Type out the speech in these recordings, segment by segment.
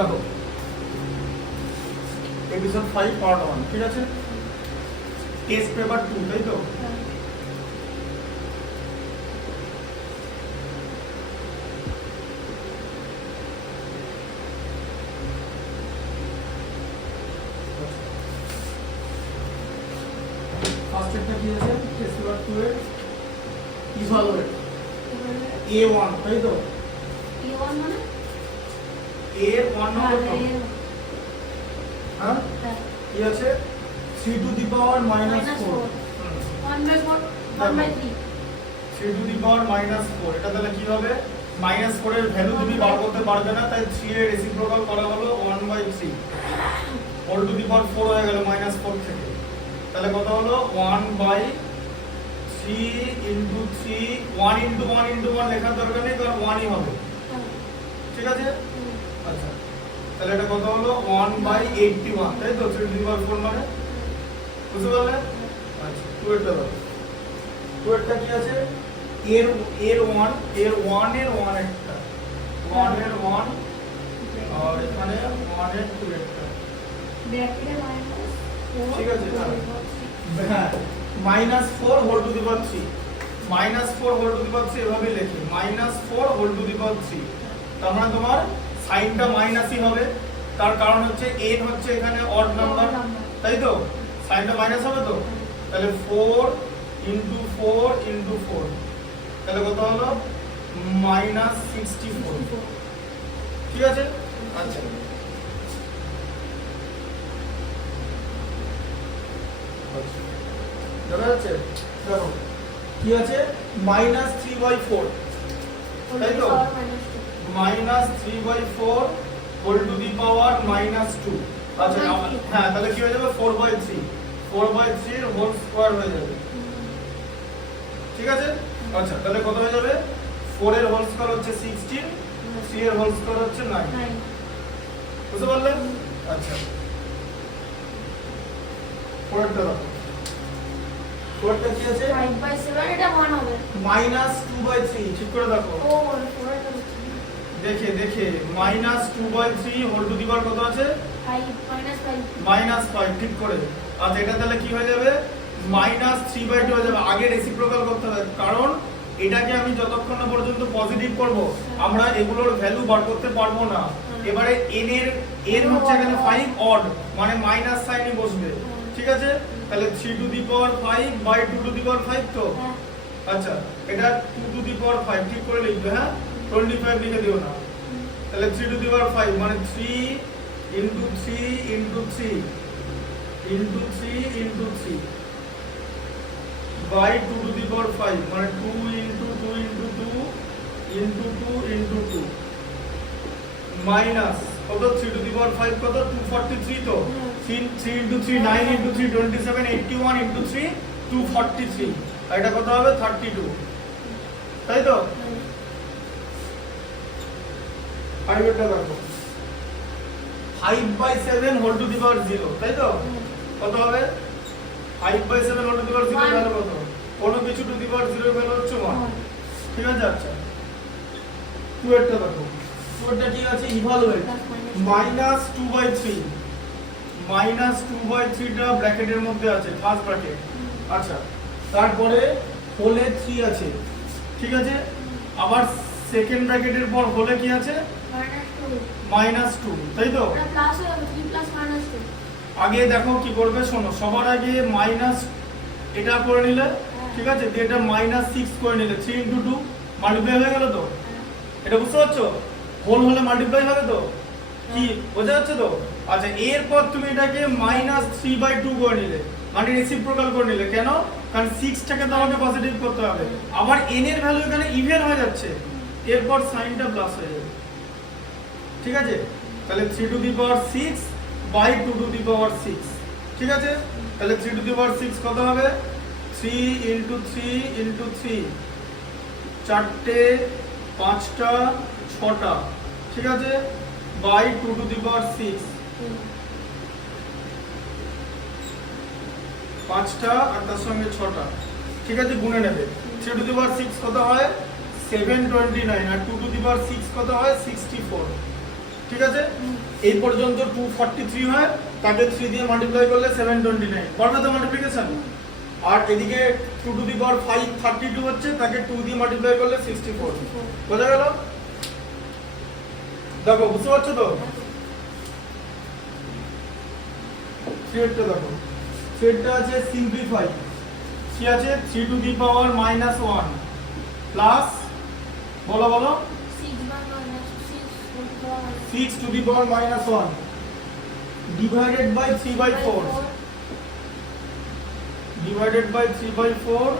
দেখো episode 5 part 1 ঠিক আছে, টেস্ট পেপার 2 তাই তো? ফার্স্ট একটা কি আছে টেস্ট পেপার 2 এর ইভালুয়েট A1 তাই তো? A1 মানে A1 নম্বর তো হ্যাঁ কি আছে 3 to the power -4 1/4 1/3 3 to the পাওয়ার -4 এটা তাহলে কি হবে -4 এর ভ্যালু তুমি বার করতে পারবে না, তাই 3 এর রেসিপ্রোকাল করা হলো 1/3 হোল টু দি পাওয়ার 4 হয়ে গেল -4 থেকে, তাহলে কত হলো 1/3 ইনটু 3 1 ইনটু 1 ইনটু 1 লেখার দরকার নেই, কারণ 1ই হবে ঠিক আছে। আচ্ছা তাহলে এটা কত হলো 1/81 তাই তো 3 টু দি পাওয়ার 4 মানে বুঝতে পারলে? আচ্ছা 2 এরটা দাও, 2 এরটা কি আছে এর 1 এর 1 এর 1 একটা 1 এর 1 আর এখানে 1 এর 2 একটা ব্র্যাকেটে মাইনাস ঠিক আছে হ্যাঁ -4 whole to the power 3 -4 whole to the power 3 এভাবে লিখি -4 হোল টু দি পাওয়ার 3, তার মানে তোমার সাইনটা মাইনাসই হবে, তার কারণ হচ্ছে n হচ্ছে এখানে অড নাম্বার তাই তো, সাইনটা মাইনাস হবে তো, তাহলে 4 ইনটু 4 ইনটু 4 তাহলে কত হলো -64 ঠিক আছে। আচ্ছা দেখা যাচ্ছে দেখো কি আছে -3/4 তাই তো -3/4 হোল টু দি পাওয়ার -2 আচ্ছা হ্যাঁ তাহলে কি হয়ে যাবে 4/3 এর হোল স্কয়ার হয়ে যাবে ঠিক আছে। আচ্ছা তাহলে কত হয়ে যাবে 4 এর হোল স্কয়ার হচ্ছে 16 3 এর হোল স্কয়ার হচ্ছে 9 বুঝতে পারলে? আচ্ছা পরেরটা দেখো, পরেরটা কি আছে 5/7 এটা 1 হবে -2/3 ঠিক করে দেখো ও 4 এটা হচ্ছে দেখে -2/3 হোল টু দি পাওয়ার কত আছে 5 -5 ঠিক করে। আচ্ছা এটা তাহলে কি হয়ে যাবে -3/2 হয়ে যাবে, আগে রেসিপ্রোকাল করতে হবে, কারণ এটাকে আমি যতক্ষণ না পর্যন্ত পজিটিভ করব আমরা এগুলোর ভ্যালু বার করতে পারবো না। এবারে n হচ্ছে এখানে 5 অড মানে মাইনাস সাইনই বসবে ঠিক আছে, তাহলে 3 to the power 5 by 2 to the power 5 তো আচ্ছা এটা 2 টু দি পাওয়ার 5 ঠিক করে লিখবে হ্যাঁ 25 লিখে দিও না, তাহলে 3 টু দি পাওয়ার 5 মানে 3 into 3 into 3 into 3 into 3 by 2 to the power 5 মানে 2 into 2 into 2 into 2 into 2 minus কত 3 টু দি পাওয়ার 5 কত 243 তো 3 ইনটু 3 9 ইনটু 3 27 81 ইনটু 3 243 আর এটা কত হবে 32 তাই তো। আরেকটা দেখো 5/7 হোল টু দি পাওয়ার 0 তাই তো কত হবে 5/7 whole to the power 0 value কত, কোন কিছু টু দি পাওয়ার 0 এর ভ্যালু হচ্ছে 1 ঠিক আছে। আচ্ছা 2 এরটা দেখো 2 এরটা কি আছে ইভালুয়েট -2/3 টা ব্র্যাকেটের মধ্যে আছে ফার্স্ট ব্র্যাকেট আচ্ছা, তারপরে হোলে 3 আছে ঠিক আছে, আবার সেকেন্ড ব্র্যাকেটের পর হোলে কি আছে -2 তাই তো। এটা প্লাস হবে 3 প্লাস -2 আগে দেখো কি করবে শোনো, সবার আগে মাইনাস এটা করে নিলে ঠিক আছে, দিয়ে এটা -6 করে নিলে 3 ইনটু 2 মাল্টিপ্লাই হয়ে গেল তো, এটা বুঝতে পারছো হোল হলে মাল্টিপ্লাই হবে তো কি বোঝা যাচ্ছে তো। আচ্ছা এরপর তুমি এটাকে -3/2 করে নিলে মানে রেসিপ্রোকাল করে নিলে, কেন কারণ 6 টাকে তো আমাকে পজিটিভ করতে হবে, আবার n এর ভ্যালু এখানে ইভেন হয়ে যাচ্ছে, এরপর সাইনটা প্লাস হয়ে যাবে ঠিক আছে। তাহলে 3 to the power 6 by 2 to the power 6 ঠিক আছে, তাহলে 3 টু দি পাওয়ার 6 কত হবে 3 ইনটু 3 ইনটু 3 চারটে 5টা 6টা ঠিক আছে বাই 2 টু দি পাওয়ার 6 5টা আর তার সঙ্গে 6টা ঠিক আছে গুণে নেবে, 3 টু দি পাওয়ার 6 কত হয় 729 আর 2 টু দি পাওয়ার 6 কত হয় 64 ঠিক আছে, এই পর্যন্ত 243 হয়, তাকে 3 দিয়ে মাল্টিপ্লাই করলে 729 করবে তো মাল্টিপ্লিকেশন। আর এদিকে 2 টু দি পাওয়ার 5 32 হচ্ছে, তাকে 2 দিয়ে মাল্টিপ্লাই করলে 64। বোঝা গেল? দেখো বুঝতে পারছো তো? থ্রেডটা দেখো, থ্রেডটা আছে সিম্পলিফাই, কি আছে 3 টু দি পাওয়ার -1 প্লাস বলো বলো 6 to the power -1 divided by 3/4 divided by 3/4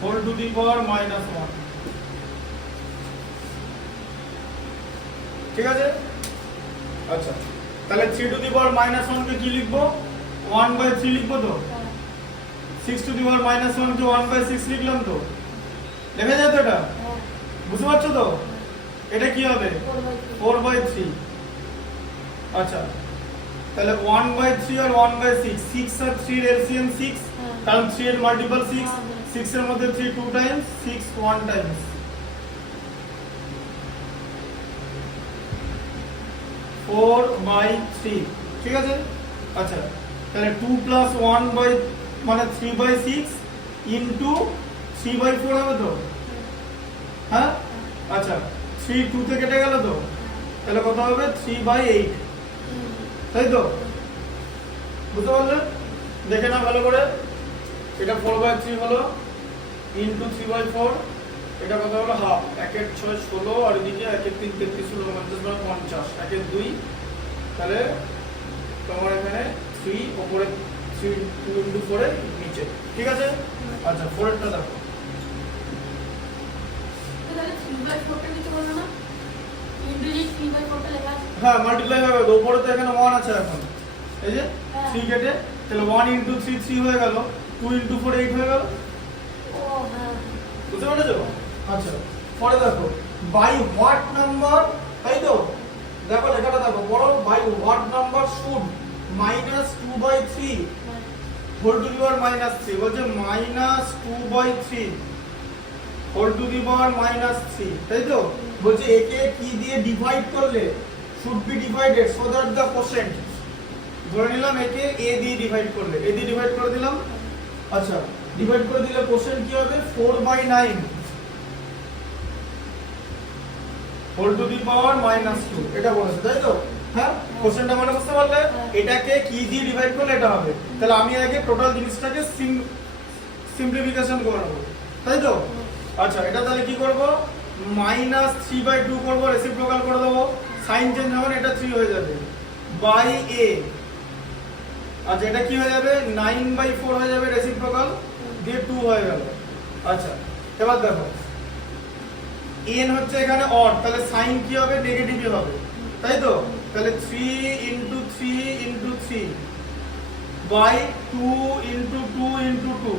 whole to the power -1। ঠিক আছে, আচ্ছা তাহলে 3 to the power -1 কে কি লিখবো? 1/3 লিখবো তো। 6 to the power -1 কে 1/6 লিখলাম তো, লেখা যায় তো এটা? বুঝতে পারছো তো? এটা কি হবে? 4/3। আচ্ছা তাহলে 1/3 আর 1/6, 6 আর 3 এর এলসিএম 6, কারণ 3 এর মাল্টিপল 6, 6 এর মধ্যে 3 2 টাইমস, 6 1 টাইমস, 4/3। ঠিক আছে, আচ্ছা তাহলে 2 প্লাস 1 বাই মানে 3/6 ইনটু 3/4 হবে তো, হ্যাঁ? আচ্ছা 3 2 তে কেটে গেল তো, তাহলে কত হবে? 3/8, তাই তো? বুঝতে পারলে? দেখে না ভালো করে, এটা 4/3 হলো ইনটু 3/4, এটা কত হলো? হাফ। 1 এর 6 16, আর এদিকে 1 এর 3 33 হলো 50, 1 এর 2, তাহলে তোমার এখানে 3 উপরে 3 2 ইনটু 4 এর নিচে। ঠিক আছে, আচ্ছা 4 এরটা দেখো। হ্যাঁ মাল্টিপ্লাই হবে তো, উপরে তো এখানে 1 আছে এখন, এই যে 3 কেটে, তাহলে 1 ইনটু 3 3 হয়ে গেল, 2 ইনটু 4 8 হয়ে গেল। বুঝতে পেরেছো? আচ্ছা পরে দেখো বাই হোয়াট নাম্বার, তাই তো? দেখো লেখাটা দেখো, বড় by what number should -2/3 whole to the power -3, বলছে -2/3 হোল টু দি পাওয়ার -3, তাই তো? বলছে একে কি দিয়ে ডিভাইড করলে should be divided so that the quotient, ধরে নিলাম একে a দিয়ে ডিভাইড করলে, a দিয়ে ডিভাইড করে দিলাম। আচ্ছা ডিভাইড করে দিলে কোশেন্ট কি হবে? 4/9 হোল টু দি পাওয়ার -2, এটা বলেছে, তাই তো? হ্যাঁ, কোশ্চেনটা মানে বুঝতে পারলে? এটাকে কি দিয়ে ডিভাইড করলে এটা হবে। তাহলে আমি আগে টোটাল জিনিসটাকে সিম্পলিফিকেশন করব, তাই তো? আচ্ছা এটা তাহলে কি করব? -3/2 করব, রেসিপ্রোকাল করে দেব, সাইন চেঞ্জ হবে, এটা 3 হয়ে যাবে বাই a। আচ্ছা এটা কি হয়ে যাবে? 9/4 হয়ে যাবে, রেসিপ্রোকাল দিয়ে 2 হয়ে গেল। আচ্ছা এবার দেখো n হচ্ছে এখানে অড, তাহলে সাইন কি হবে? নেগেটিভই হবে, তাই তো? তাহলে 3 into 3 into 3 by 2 into 2 into 2,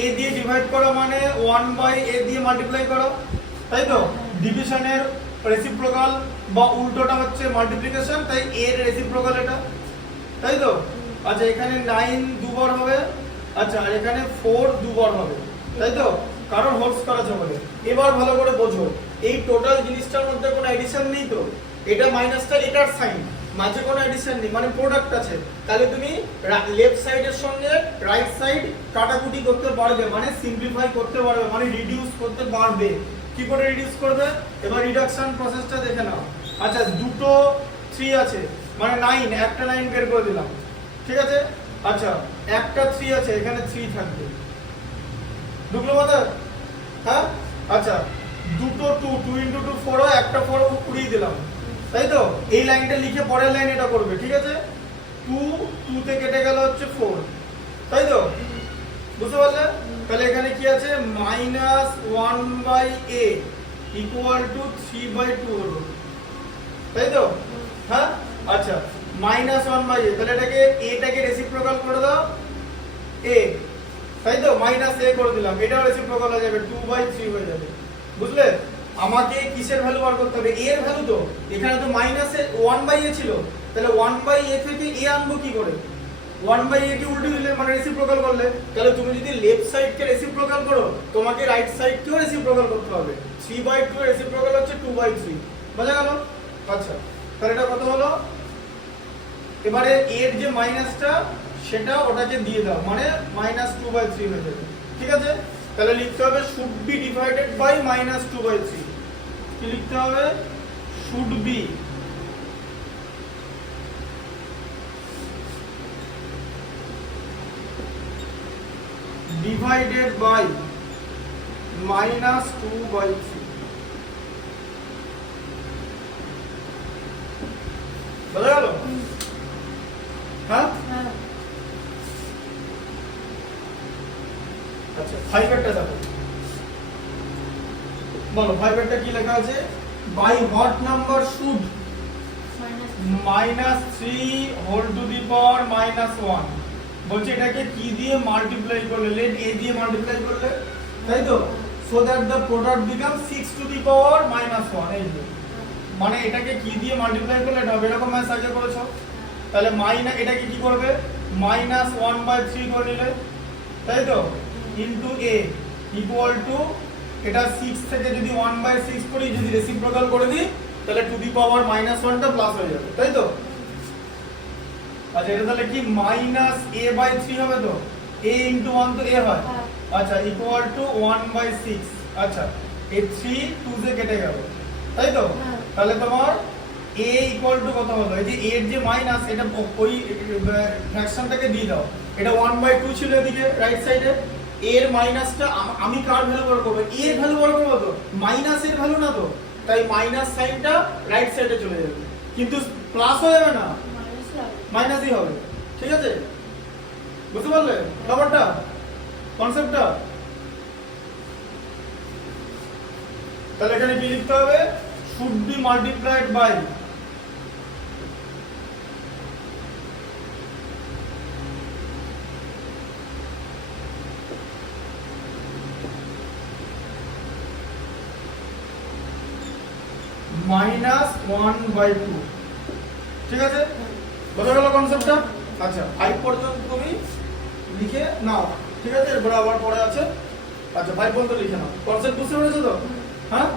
a দিয়ে ডিভাইড করো মানে 1/a দিয়ে মাল্টিপ্লাই করো, তাই তো? ডিভিশনের রেসিপ্রোকাল বা উল্টোটা হচ্ছে মাল্টিপ্লিকেশন, তাই a এর রেসিপ্রোকাল এটা, তাই তো? আচ্ছা এখানে 9 দুবার হবে, আচ্ছা আর এখানে 4 দুবার হবে, তাই তো? কারণ হোলস করা আছে বলে। এবার ভালো করে বোঝো, এই টোটাল জিনিসটার মধ্যে কোনো এডিশন নেই তো, এটা মাইনাসটা এটার সাইন, মাঝে কোনো এডিশন নেই, মানে প্রোডাক্ট আছে। তাহলে তুমি লেফট সাইডের সঙ্গে রাইট সাইড কাটাকুটি করতে পারবে, মানে সিম্পলিফাই করতে পারবে, মানে রিডিউস করতে পারবে। কি করে রিডিউস করবে? এবার রিডাকশন প্রসেসটা দেখে নাও। আচ্ছা দুটো 3 আছে মানে 9, একটা 9 বের করে দিলাম, ঠিক আছে? আচ্ছা একটা 3 আছে, এখানে 3 থাকবে, ঢুকলো মাথায়? হ্যাঁ আচ্ছা দুটো 2 2 ইনটু 2 4 হয়, একটা 4 উড়িয়ে দিলাম, তাই তো? এই লাইনটা লিখে পরের লাইন এটা করবে, ঠিক আছে? 2 2 তে কেটে গেল হচ্ছে 4, তাই তো? বুঝতে পারলে? তাহলে এখানে কি আছে? -1/a ইকুয়াল টু 3/2 হলো, তাই তো? হ্যাঁ আচ্ছা -1/a, তাহলে এটাকে এটাকে রেসিপ্রোকাল করে দাও a, তাই তো? -a করে দিলাম, এটাও রেসিপ্রোকাল হয়ে যাবে, 2/3 হয়ে যাবে। বুঝলে? আমাকে কিসের ভ্যালু বার করতে হবে? a এর ভ্যালু তো। এখানে তো -1/a ছিল, তাহলে 1/a থেকে a আনবো কি করে? 1/a কে উল্টে দিলে মানে রেসিপ্রোকাল করলে, তাহলে তুমি যদি লেফট সাইড কে রেসিপ্রোকাল করো, তোমাকে রাইট সাইড কেও রেসিপ্রোকাল করতে হবে। 3/2 এর রেসিপ্রোকাল হচ্ছে 2/3, বোঝা গেল? আচ্ছা তাহলে এটা কত হলো? এবারে এর যে মাইনাসটা সেটা ওটাকে দিয়ে দাও, মানে -2/3 হয়ে যাবে। ঠিক আছে, তাহলে লিখতে হবে শুড বি ডিভাইডেড বাই -2/3। কি লিখতে হবে? Should B divided by -2/3। বোঝা গেল? হ্যাঁ, হ্যাঁ আচ্ছা 5 এরটা দেখো, বলো 5 এরটা কি লেখা আছে? By what number should -3 whole to the power -1। বলছে এটাকে কি দিয়ে মাল্টিপ্লাই করলে? লেট a দিয়ে মাল্টিপ্লাই করলে, তাই তো? So that the product become 6 to the power -1। এই যে মানে এটাকে কি দিয়ে মাল্টিপ্লাই করলে এটা হবে এরকম। ম্যাথ আগে করেছো, তাহলে এটাকে কি করবে? -1/3 করে নিলে, তাই তো, ইনটু a ইকুয়াল টু এটা 6 থেকে যদি 1/6 করি, যদি রেসিপ্রোকাল করে দিই তাহলে টু দি পাওয়ার -1টা প্লাস হয়ে যাবে, তাই তো? আচ্ছা এটা তাহলে কি -a/3 হবে তো? a ইনটু 1 তো a হয়। হ্যাঁ। আচ্ছা ইকুয়াল টু 1/6। আচ্ছা এই 3 2 তে কেটে গেল, তাই তো? হ্যাঁ। তাহলে তোমার a ইকুয়াল টু কত হলো? এই যে a এর যে মাইনাস, এটা ওই ফ্র্যাকশনটাকে দিয়ে দাও। এটা 1/2 ছিল এদিকে রাইট সাইডে। a এর মাইনাসটা আমি কার ভ্যালু বার করব? a এর ভ্যালু বার করব তো, মাইনাস এর ভ্যালু না তো, তাই মাইনাস সাইনটা রাইট সাইডে চলে যাবে, কিন্তু প্লাস হয়ে যাবে না, মাইনাসই হবে। ঠিক আছে, বুঝতে পারলে ব্যাপারটা, কনসেপ্টটা? তাহলে এখানে কি লিখতে হবে? Should be multiplied by -1/2। ঠিক আছে, বোঝা গেল কনসেপ্টটা? আচ্ছা 5 পর্যন্ত তুমি লিখে নাও। ঠিক আছে, এরপর আবার পরে আছে। আচ্ছা 5 পর্যন্ত লিখে নাও। কনসেপ্ট বুঝতে পেরেছো তো? হ্যাঁ।